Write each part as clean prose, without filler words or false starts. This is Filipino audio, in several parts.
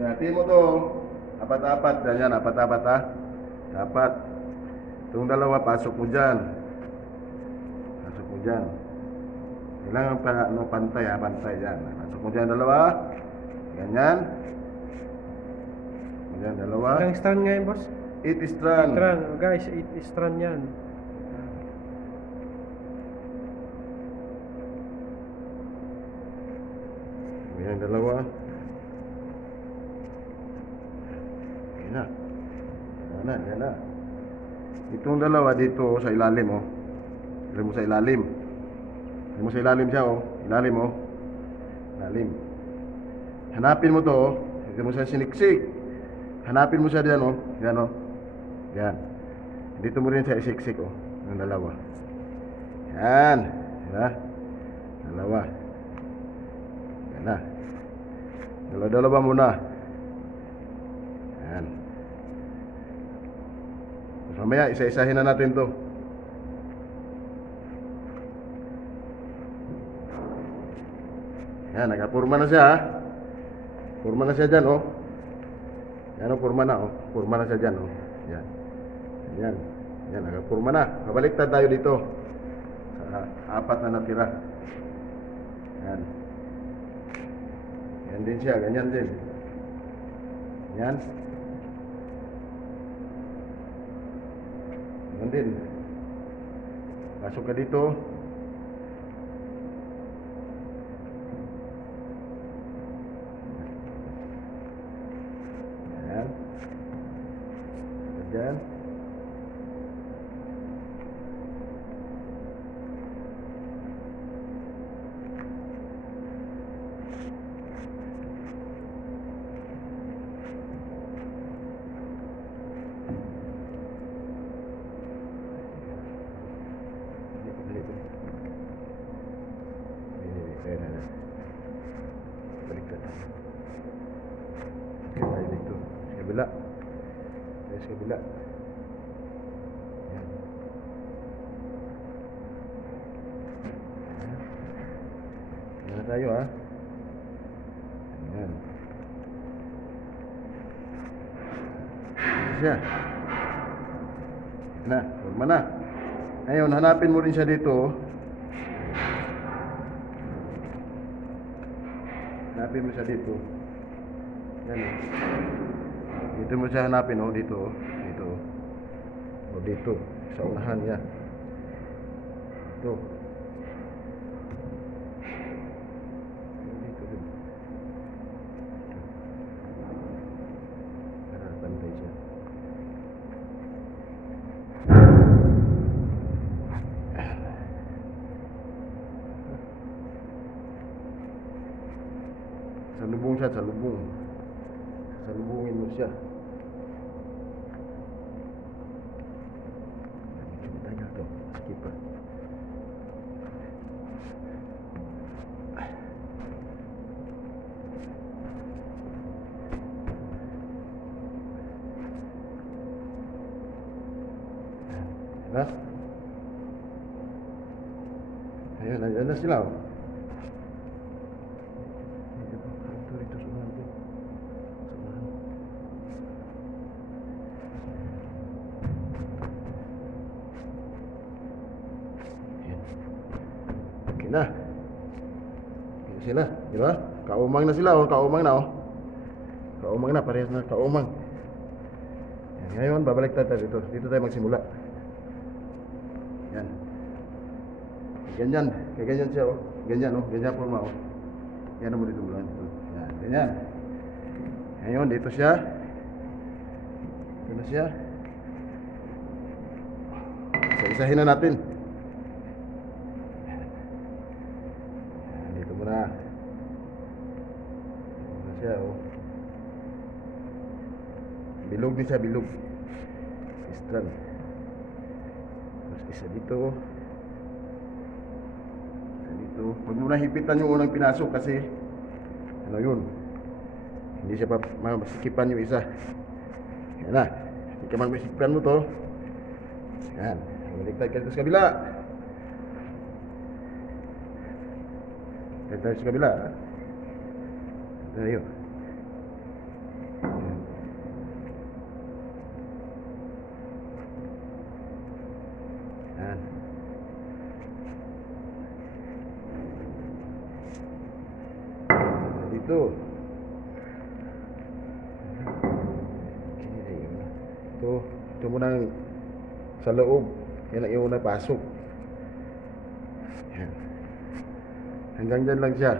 Hati mo to. Apat-apat. Ganyan, apat-apat ha. Dapat. Itong dalawa, pasok mo dyan. Pasok mo dyan. Kailangan pa, pantay ha, pantay dyan. Pasok mo dyan, dalawa. Ganyan. Ganyan, dalawa. Ilang strand ngayon, boss? 8 strand. Strand, guys, 8 strand yan. Ganyan, dalawa. Yan na. Yan na, yan na. Itong dalawa dito sa ilalim, oh. Ilagay mo sa ilalim. Ilagay mo sa ilalim siya, oh. Ilalim, oh. Ilalim. Hanapin mo to, oh. Ilagay mo sa siniksik. Hanapin mo siya diyan, oh. Yan, oh. Yan. Dito mo rin sa isiksik, oh. Yung dalawa. Yan. Yan. Dalawa. Yan na. Dalawa-dalawa muna. Yan. Mamaya, isa-isahin na natin to. Yan, nagapurma na siya ha. Purma na siya dyan oh. Yan oh, purma na oh. Purma na siya dyan oh. Yan. Yan. Yan, nagapurma na. Babaliktad tayo dito. Sa apat na natira. Yan. Yan din siya, ganyan din. Yan. Yan din. Pasok ka dito. Yan. Yan. Baliktad. Okay, tayo dito. Sa kabila. Tayo sa kabila. Yan. Yan na tayo ha. Yan. Siya. Na, forma na. Ngayon, hanapin mo rin siya dito. Hanapin mo siya dito. Yan oh. Dito mo siya hanapin oh, dito oh. Dito oh. O dito, sa unahan niya. Dito. Dito din. Para pantay siya. Salubong siya, salubong. Salubungin mo siya. Tayo to, skip pa. Ha? Ayun, ayun na sila oh. Na. Yan sila, di ba? Kaumang na sila, oh, kaumang na oh. Kaumang na, parehas na kaumang. Yan, ngayon babalik tayo dito. Dito tayo magsimula. Yan. Ganyan, kaya ganyan siya oh. Ganyan oh, ganyan forma oh. Yan mo dito mula dito. Yan, ganyan. Ngayon dito siya. Dito na siya. Isa-isahin na natin. Muna. Muna siya oh. Bilog din siya, bilog. Strand. Tapos isa dito. Isa dito. Huwag muna hipitan yung unang pinasok kasi ano yun, hindi siya pa masikipan yung isa. Yan na. Hindi ka masikipan mo to. Yan. Baliktad ka dito sa kabila. Tayo sa kabila. Tayo. Dito. Okay, ayun. Ito muna sa loob. Yan ang iyong napasok. Yan. Hanggang dyan lang siya.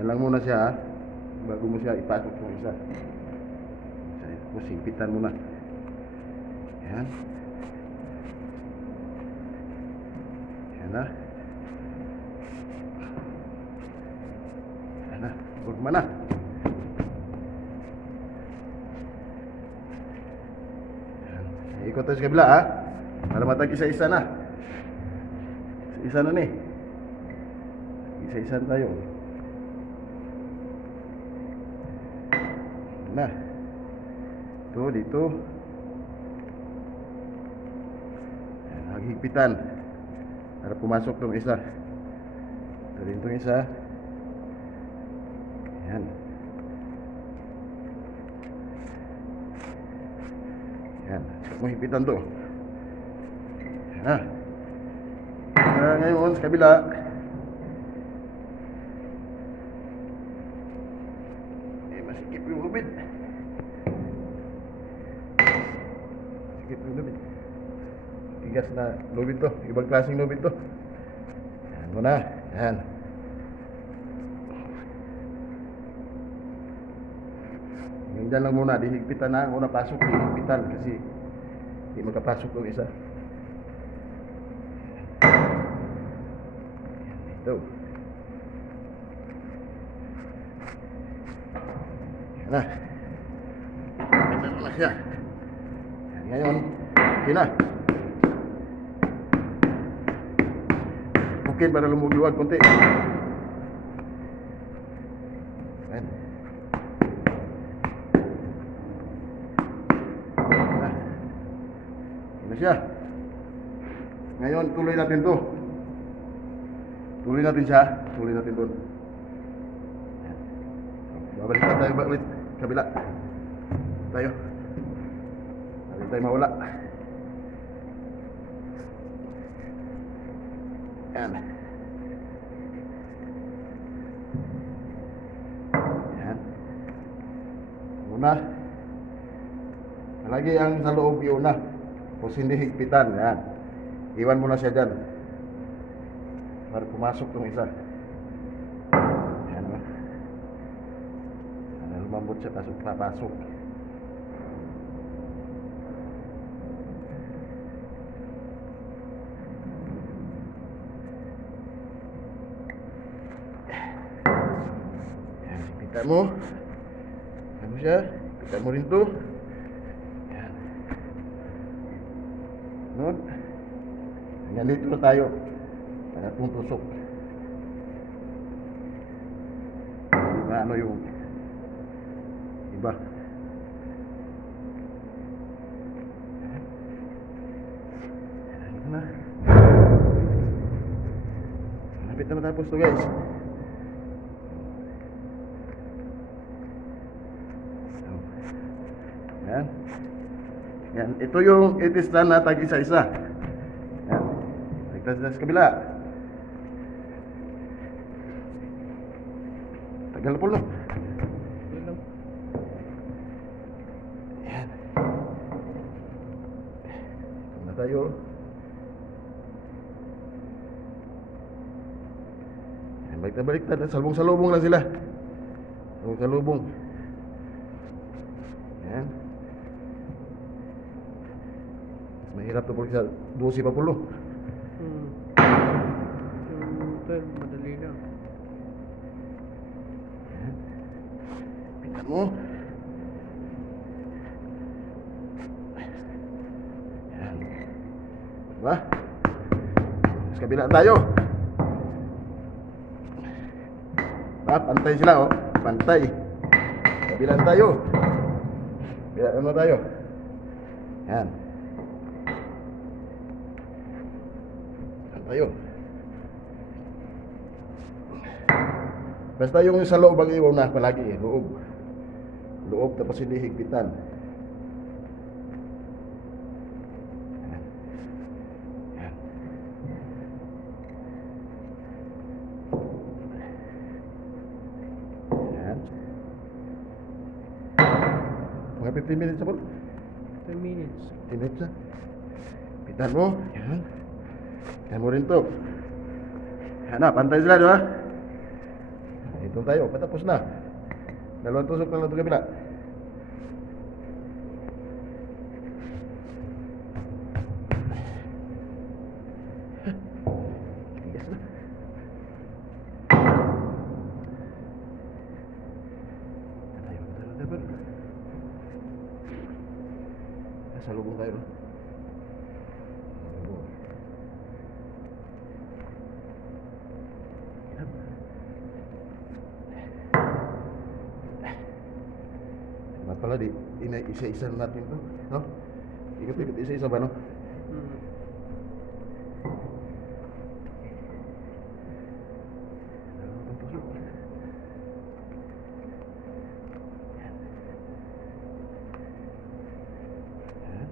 Yan lang muna siya, ha? Bago mo siya ipasok yung isa. Tapos simpitan mo na. Yan. Yan na. Yan na. Forma na. Yan. Ikot tayo sa kabila, ha? Para matag isa-isa na. Isa na ni. Isa-isa na tayo. Yan na. Ito, dito. Yan, naghigpitan. Para pumasok tong isa. Ito rin tong isa. Yan. Yan. Sakit mo higpitan to. Yan na. Ngayon, sa kabila. Masikip yung lubid. Sikip yung lubid. Tigas na lubid to. Ibang klaseng lubid to. Yan mo na. Yan. Ngayon dyan lang muna. Dihigpitan na. Una pasok. Dihigpitan. Kasi hindi magkapasok yung isa. Yan dito. Yan na. Ito na siya. Yan, ngayon. Okay na. Okay, para lumugiwag konti. Yan. Yan na siya. Ngayon, tuloy natin to. Tuloy natin siya. Tuloy natin doon. Yan. Babalik na tayo ulit. Kabila. Tayo. Balik tayo mawala. Yan. Yan. Muna. Lagi ang sa loob yun na. Kung hindi higpitan. Yan. Iwan mo na siya dyan. Para pumasok tong isa. Yan. Yan. Lumambot siya. Papasok. Pita mo. Ano siya? Pita mo rin to. Yan. Nun. Hanggang dito na tayo. Para itong tusok. Na ano yung iba. Ito na. Malapit na matapos to, guys. Yan. Yan. Ito yung itistan na tag isa-isa. Yan. Ligtas sa kabila. Tagal na po, no? Yun lang. Yan. Ito na tayo. Yan. Balik-baliktad. Salubong-salubong lang sila. Salubong-salubong. Yan. Mahirap to po sa 12 pa pulo. Yung 12, madali lang. Yan. Pitan mo. Yan. Diba? Sa kabila tayo. Pantay sila, oh. Pantay. Kabila tayo. Kabila naman tayo. Yan. Tayo. Basta yung sa loob ang iwaw na palagi, loob. Loob tapos hindi higpitan. Yan. Yan. 15 minutes na po. 10 minutes. 15 minutes na. Pitan mo. Yan. Pitan mo rin to. Yan na, pantay sila, di ba? Ito tayo, patapos na. Dalawang tusok na lang ito kabila. Tigas na. Tayo. Nasa lubong tayo. Dapat pala di isa-isa natin to, no? Ikot-ikot isa-isa ba, no? Hmm. Dalawang tusok. Yan.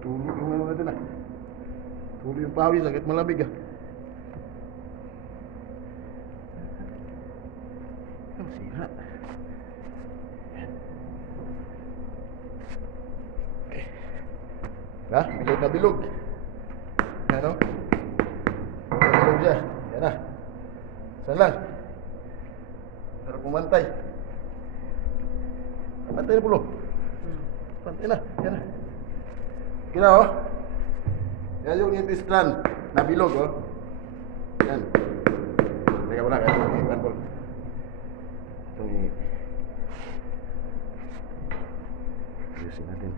Tulog yung ano natin ah. Tulog yung pawis, sakit malamig ah. Ang sira. Okay. Ha? Bilog na bilog. Yan o. Bilog siya. Yan na. Saan lang? Para pumantay. Pantay na pulo. Hmm. Pantay na. Yan na. Kina oh. Yan yung intestine na bilog oh. Yan. Teka muna kaya itong ipan po. Itong ayusin natin.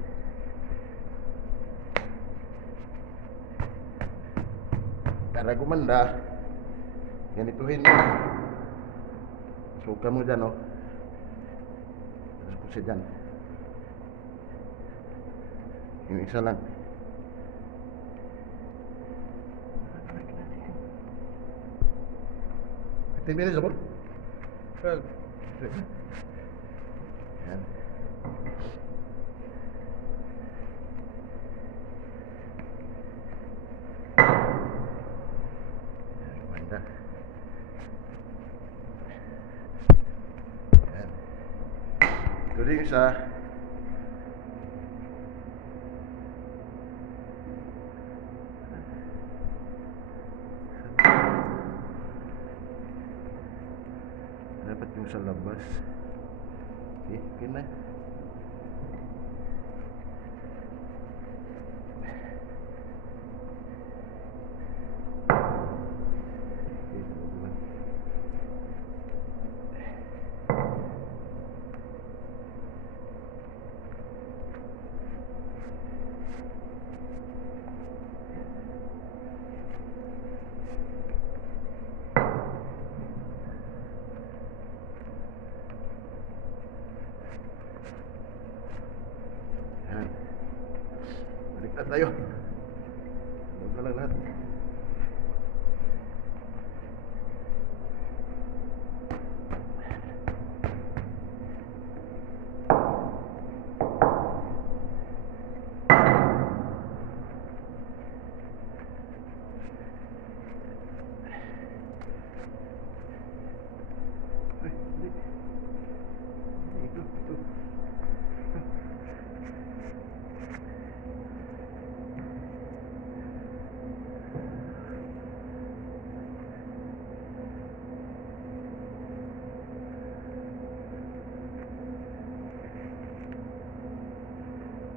Para gumanda, ganituhin mo. Suka mo dyan oh. Tapos po siya dyan. Yung isa lang. Fifteen minutes ako. 12. Yan. Ganda. Yan. Ito rin isa. Dapat yung sa labas. Okay, okay na. Okay, sa loob lang. Yan. Balik na tayo. Loob na lang lahat. Ay, hindi. Ito.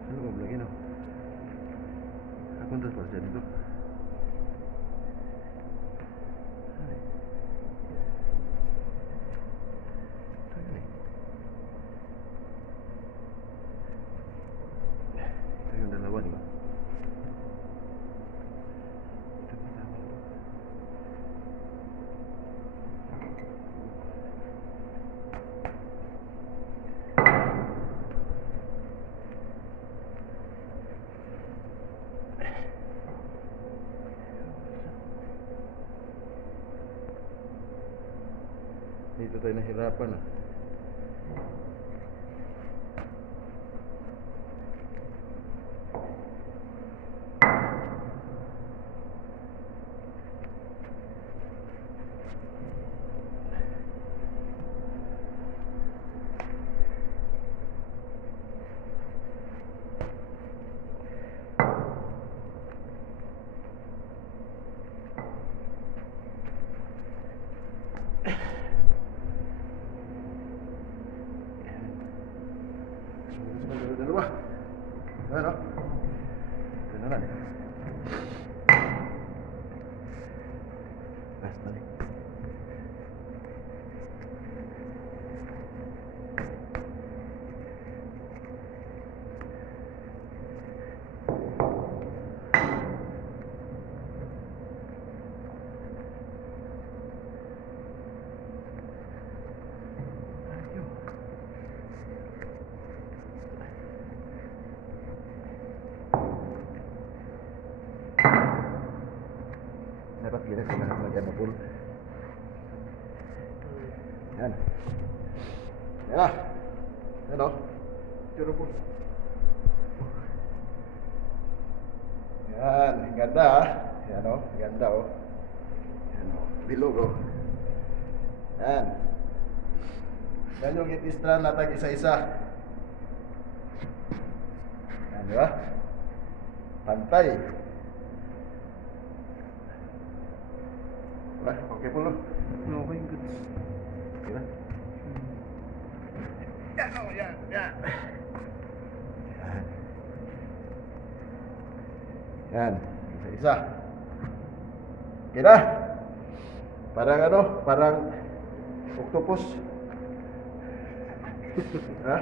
Sa loob lagi no. Ako ndas pa siya dito. Ay. Tayo eh. Ito yung dalawa, di ba? Ito pa tama ito. Dito tayo nahirapan ah. Ano na? Last na rin. Dapat gila sila lagyan na pool. Yan. Yan na. Yan o. Tiro pool. Yan. Ang ganda ah. Yan o. Ang ganda o. Yan o. Bilog o. Yan. Yan yung itistra natin isa-isa. Yan di ba? Pantay. Okay po lang. Okay, good. Okay na. Yan o, yan, yan. Yan. Isa-isa. Okay na. Parang ano, parang octopus. Ha?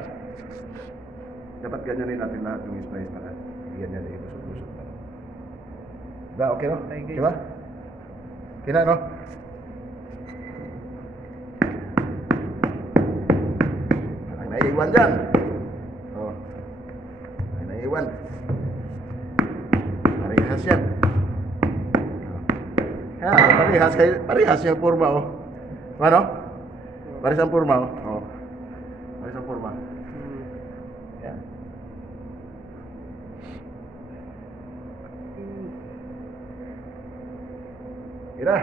Dapat ganyanin natin lahat yung splice para ganyan yung tusok-tusok. Ba, okay no? Okay, Okay ba? Okay na, no? Parang naiiwan dyan. Oh. Parang naiiwan. Parehas yan. Oh. Parehas. Parehas yung forma, oh. Ano? Parehas ang forma, oh. Oh. Parehas ang forma. Hmm. Yan. Kira.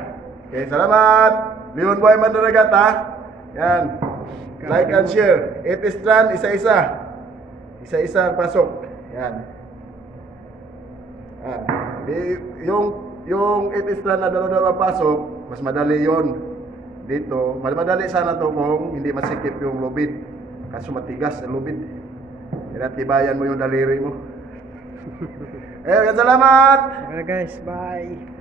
Okay, salamat. Leon Boy Mandaragat ha. Yan. Like and share. 8 strand, isa-isa. Isa-isa ang pasok. Yan. Yan. Yung 8 strand na dalawa pasok, mas madali yon dito. Mas madali sana to kung hindi masikip yung lubid. Kaso matigas ang lubid. Kaya tibayan mo yung daliri mo. Eh, salamat! Okay guys, bye.